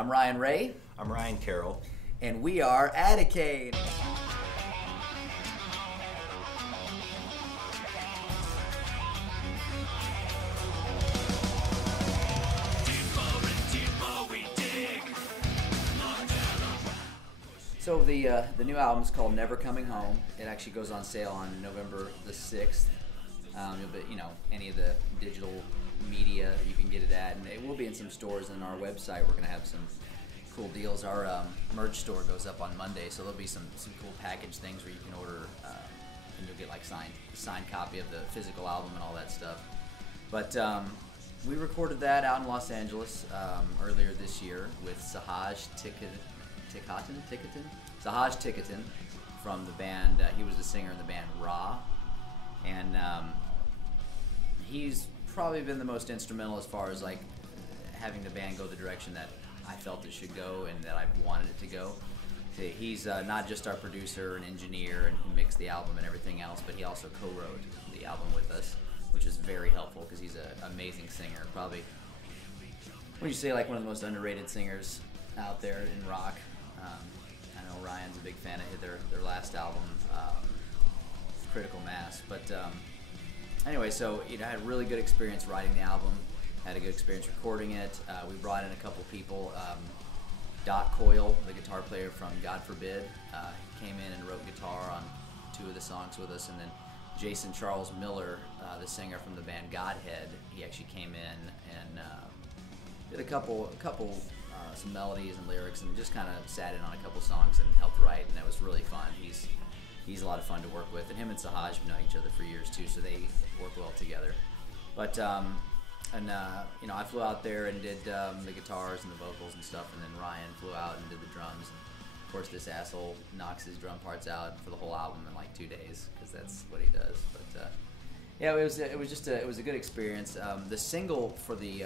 I'm Ryan Ray. I'm Ryan Carroll. And we are Adakain. So the new album is called Never Coming Home. It actually goes on sale on November the 6th. Any of the digital media you can get it at, and it will be in some stores. And on our website, we're going to have some cool deals. Our merch store goes up on Monday, so there'll be some cool package things where you can order, and you'll get like signed copy of the physical album and all that stuff. But we recorded that out in Los Angeles earlier this year with Sahaj Ticketon from the band. He was the singer in the band Ra, and he's probably been the most instrumental as far as like having the band go the direction that I felt it should go and that I wanted it to go. He's not just our producer and engineer and who mixed the album and everything else, but he also co-wrote the album with us, which is very helpful because he's an amazing singer. Probably, what do you say, like one of the most underrated singers out there in rock. I know Ryan's a big fan of their last album, Critical Mass. But anyway, so I had a really good experience writing the album. Had a good experience recording it. We brought in a couple people. Doc Coyle, the guitar player from God Forbid, came in and wrote guitar on 2 of the songs with us. And then Jason Charles Miller, the singer from the band Godhead, he actually came in and did a couple some melodies and lyrics, and just kind of sat in on a couple songs and helped write, and that was really fun. He's a lot of fun to work with, and him and Sahaj have known each other for years too, so they work well together. But I flew out there and did the guitars and the vocals and stuff, and then Ryan flew out and did the drums. And of course, this asshole knocks his drum parts out for the whole album in like 2 days because that's what he does. But yeah, it was a good experience. The single for the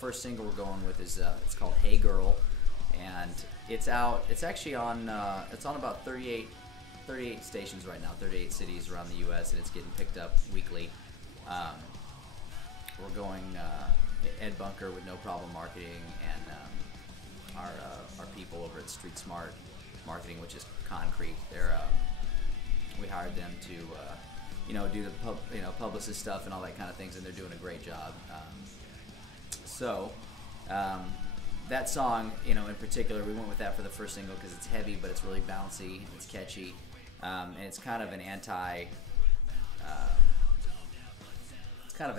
first single we're going with is it's called Hey Girl, and it's out. It's actually on. It's on about 38 stations right now, 38 cities around the U.S., and it's getting picked up weekly. We're going Ed Bunker with No Problem Marketing, and our people over at Street Smart Marketing, which is Concrete. We hired them to do the publicist stuff and all that kind of things, and they're doing a great job. So that song, in particular, we went with that for the first single because it's heavy, but it's really bouncy, it's catchy, and it's kind of an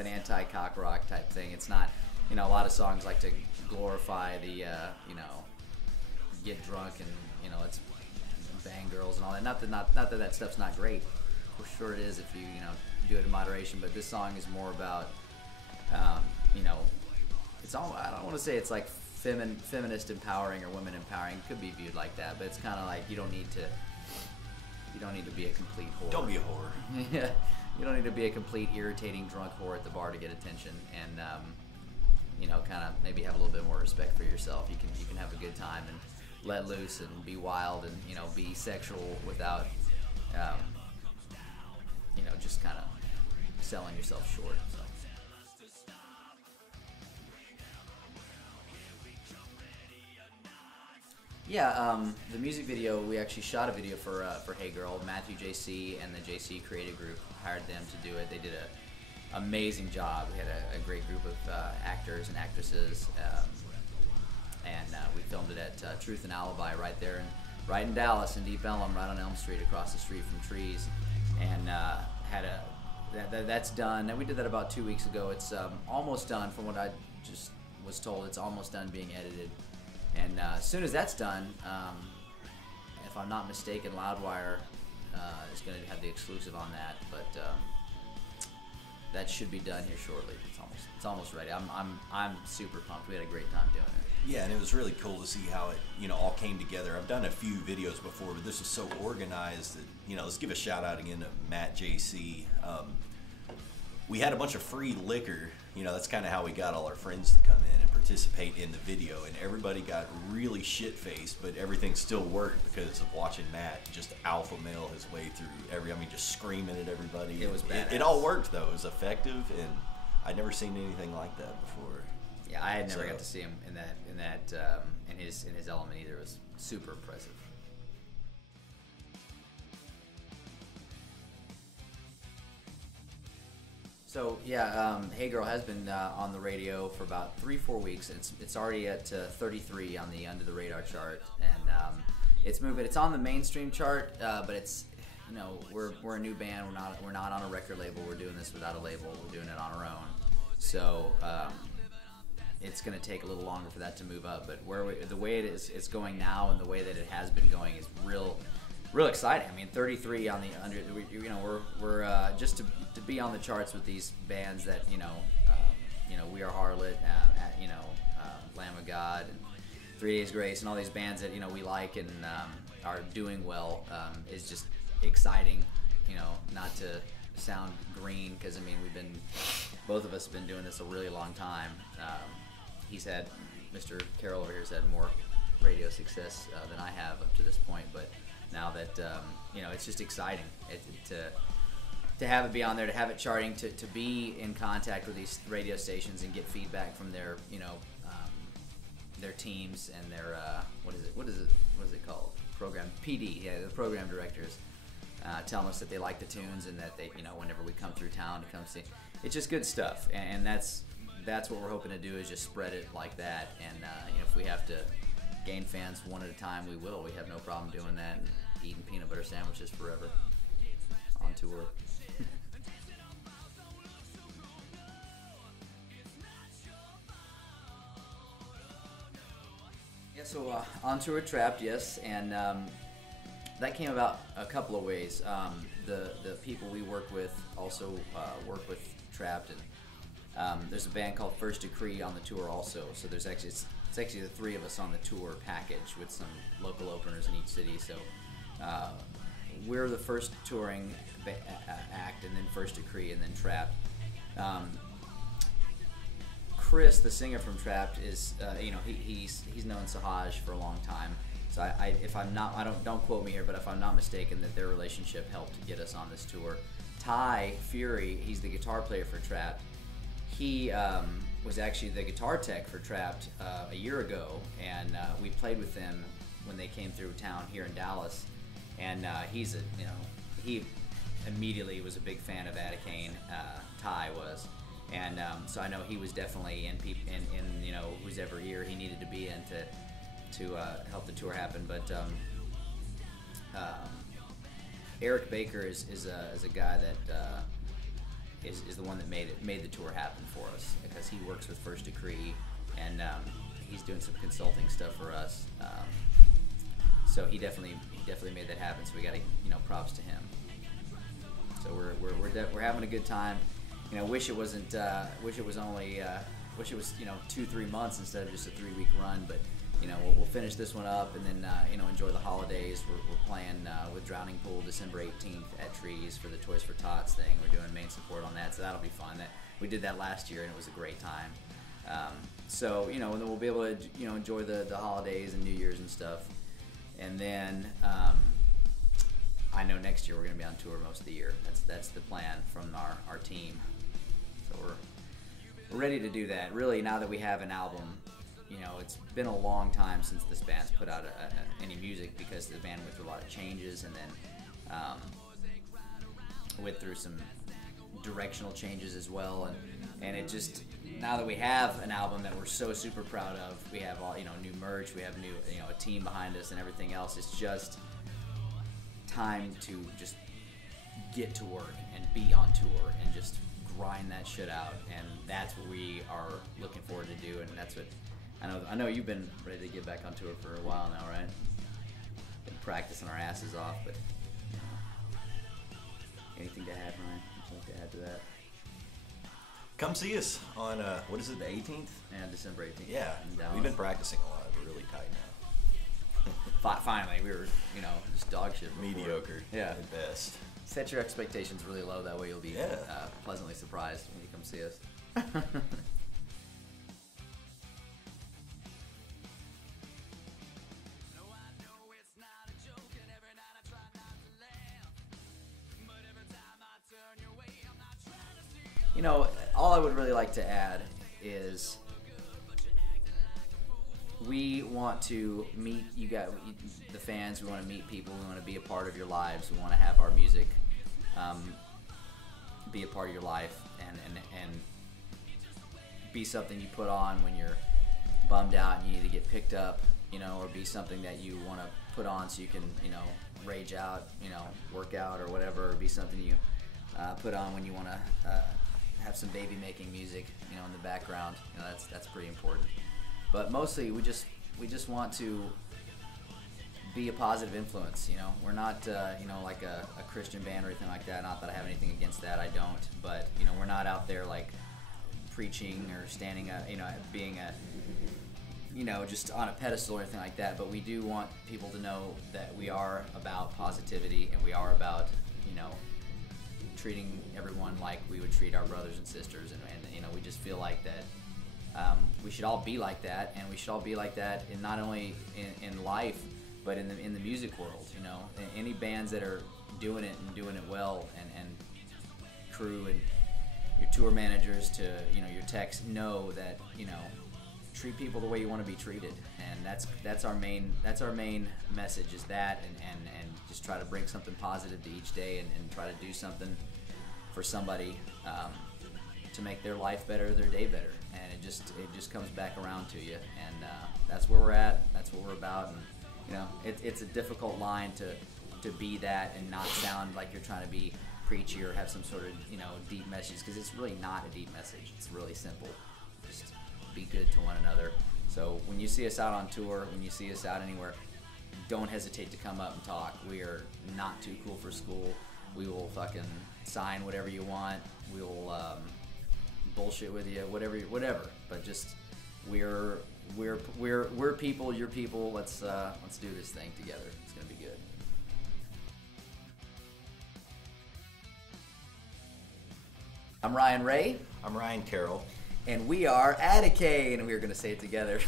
anti-cock rock type thing. It's not, a lot of songs like to glorify the, get drunk and let's bang girls and all that. Not that that stuff's not great. For sure it is if you do it in moderation. But this song is more about, it's all, I don't want to say it's like feminist empowering or women empowering. It could be viewed like that, but it's kind of like you don't need to be a complete whore. Don't be a whore. Yeah, you don't need to be a complete irritating drunk whore at the bar to get attention, and kind of maybe have a little bit more respect for yourself. You can have a good time and let loose and be wild and be sexual without just kind of selling yourself short. So. Yeah, the music video, we actually shot a video for Hey Girl. Matthew JC and the JC Creative Group hired them to do it. They did an amazing job. We had a great group of actors and actresses, and we filmed it at Truth and Alibi right in Dallas, in Deep Ellum, right on Elm Street, across the street from Trees, and that's done. And we did that about 2 weeks ago. It's almost done, from what I just was told. It's almost done being edited. And as soon as that's done, if I'm not mistaken, Loudwire is going to have the exclusive on that. But that should be done here shortly. It's almost ready. I'm super pumped. We had a great time doing it. Yeah, and it was really cool to see how it all came together. I've done a few videos before, but this was so organized that let's give a shout out again to Matt JC. We had a bunch of free liquor. That's kind of how we got all our friends to come in and participate in the video, and everybody got really shit-faced, but everything still worked because of watching Matt just alpha male his way through just screaming at everybody. It was badass. It all worked, though. It was effective, and I'd never seen anything like that before. Yeah, I had never So- got to see him in his element either. It was super impressive. So yeah, Hey Girl has been on the radio for about 3-4 weeks. It's already at 33 on the under the radar chart, and it's moving. It's on the mainstream chart, but it's, you know, we're a new band. We're not on a record label. We're doing this without a label. We're doing it on our own. So it's going to take a little longer for that to move up. But the way it's going now, and the way that it has been going is real exciting. I mean, 33 on the under. You know, we're just to be on the charts with these bands that you know, We Are Harlot, Lamb of God, and 3 Days Grace, and all these bands that, you know, we like and are doing well, is just exciting. You know, not to sound green, because I mean, both of us have been doing this a really long time. Mr. Carroll over here has had more radio success than I have up to this point, but now that you know, it's just exciting to have it be on there, to have it charting, to be in contact with these radio stations and get feedback from their, you know, their teams and their what is it called, program PD, yeah, the program directors, telling us that they like the tunes and that they, you know, whenever we come through town to come see, it's just good stuff, and that's what we're hoping to do, is just spread it like that. And you know, if we have to gain fans one at a time, we will. We have no problem doing that and eating peanut butter sandwiches forever on tour. Yeah, so on tour with Trapped, yes, and that came about a couple of ways. The people we work with also work with Trapped, and there's a band called First Decree on the tour also. So there's actually it's actually the 3 of us on the tour package with some local openers in each city. So we're the first touring act, and then First Decree, and then Trapped. Chris, the singer from Trapped, is you know, he's known Sahaj for a long time. So if I'm not, don't quote me here, but if I'm not mistaken, that their relationship helped get us on this tour. Ty Fury, he's the guitar player for Trapped. He was actually the guitar tech for Trapped a year ago, and we played with them when they came through town here in Dallas. And he immediately was a big fan of Adakain. Ty was. And so I know he was definitely in you know, whoever ear he needed to be in to help the tour happen. But Eric Baker is a guy that is the one that made the tour happen for us, because he works with First Decree, and he's doing some consulting stuff for us. So he definitely made that happen. So we got to, you know, props to him. So we're having a good time. You know, wish it was only, you know, 2-3 months instead of just a 3-week run. But you know, we'll finish this one up, and then you know, enjoy the holidays. We're playing with Drowning Pool December 18th at Trees for the Toys for Tots thing. We're doing main support on that, so that'll be fun. We did that last year, and it was a great time. So you know, and then we'll be able to, you know, enjoy the holidays and New Year's and stuff. And then I know next year we're going to be on tour most of the year. That's the plan from our team. So we're ready to do that. Really, now that we have an album, you know, it's been a long time since this band's put out any music, because the band went through a lot of changes, and then went through some directional changes as well. And it just, now that we have an album that we're so super proud of, we have all, you know, new merch, we have new, you know, a team behind us and everything else. It's just time to just get to work and be on tour and just grind that shit out, and that's what we are looking forward to do. And that's what I know you've been ready to get back on tour for a while now, right? Been practicing our asses off, but anything to add, Ryan? Would you like to add to that? Come see us on what is it, the 18th? Yeah, December 18th. Yeah, we've been practicing a lot. We're really tight now. Finally, we were, you know, just dog shit before. Mediocre, Yeah, at best. set your expectations really low. That way you'll be pleasantly surprised when you come see us. You know, all I would really like to add is we want to meet the fans. We want to meet people. We want to be a part of your lives. We want to have our music be a part of your life and be something you put on when you're bummed out and you need to get picked up, or be something that you want to put on so you can, rage out, work out or whatever, or be something you put on when you want to have some baby making music, in the background. That's pretty important. But mostly we just want to be a positive influence. We're not like a Christian band or anything like that. Not that I have anything against that, I don't. But we're not out there like preaching or standing being just on a pedestal or anything like that. But we do want people to know that we are about positivity, and we are about treating everyone like we would treat our brothers and sisters, and we just feel like that we should all be like that, and we should all be like that in not only in life, but in the music world. Any bands that are doing it and doing it well, and crew and your tour managers to your techs know that treat people the way you want to be treated, and that's our main message, is that, and just try to bring something positive to each day, and try to do something for somebody to make their life better, their day better, and it just comes back around to you, and that's where we're at. That's what we're about, and it's a difficult line to be that and not sound like you're trying to be preachy or have some sort of deep message, because it's really not a deep message. It's really simple. Just be good to one another. So when you see us out on tour, when you see us out anywhere, don't hesitate to come up and talk. We are not too cool for school. We will fucking sign whatever you want. We will bullshit with you, whatever. But just we're people. You're people. Let's do this thing together. It's gonna be good. I'm Ryan Ray. I'm Ryan Carroll. And we are Adakain, and we're going to say it together.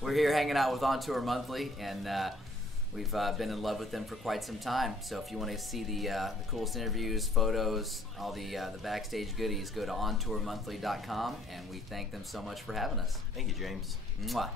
We're here hanging out with On Tour Monthly, and we've been in love with them for quite some time. So if you want to see the coolest interviews, photos, all the backstage goodies, go to ontourmonthly.com, and we thank them so much for having us. Thank you, James. Mwah.